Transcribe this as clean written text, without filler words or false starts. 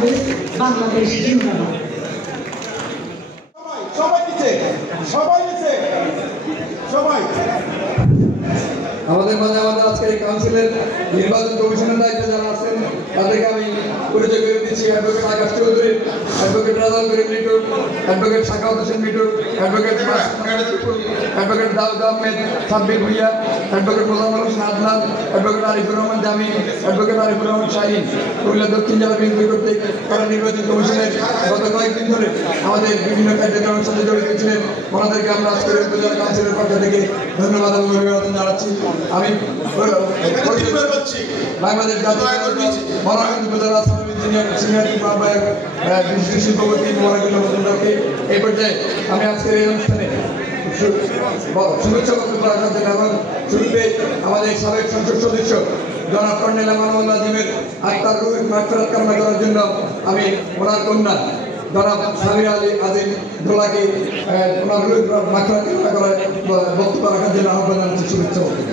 আহমেদ, বাংলাদেশ জিন্দাবাদ। আমাদের মাঝে আমাদের আজকের কাউন্সিলের নির্বাচন কমিশনের দায়িত্বে যারা আছেন তাদেরকে আমি পরিচয় করে দিচ্ছি। Advocate Akash Chowdhury, advocate Rajal Karim Mitu, advocate Shakhawat Hossain Mitu, advocate Daud Ahmed Sabbir Bhuiyan, advocate Mozammel Hossain Adnan, advocate Arifur Rahman Jami, advocate Arifur Rahman Shahin. Comilla দক্ষিণ জেলা বিএনপি কর্তৃক তারা নির্বাচন কমিশনের গত কয়েকদিন ধরে আমাদের বিভিন্ন কার্যক্রমের সাথে জড়িত ছিলেন। ওনাদেরকে আমরা আজকের উপজেলা কাউন্সিলের পক্ষ থেকে ধন্যবাদ এবং অভিবাদন জানাচ্ছি। আমি বাংলাদেশ মহানগর উপজেলা সিনিয়র বিশিষ্ট শিল্পপতি মোবারকুল মজুমদারকে এই পর্যায়ে আমি আজকের এই অনুষ্ঠানে শুভেচ্ছা বক্তব্য রাখার জন্য এবং শুরুতে আমাদের সাবেক সংসদ সদস্য জনাব কর্নেল আমানুল্লাহ আজিমের আত্মার রুহের মাগফিরাত কামনা করার জন্য আমি ওনার কন্যা জনাব সামিরা আলী আজিম দোলাকে ওনার রুহের মাগফিরাত কামনা করার বক্তব্য রাখার জন্য আহ্বান জানাচ্ছি। শুভেচ্ছা বক্তব্য।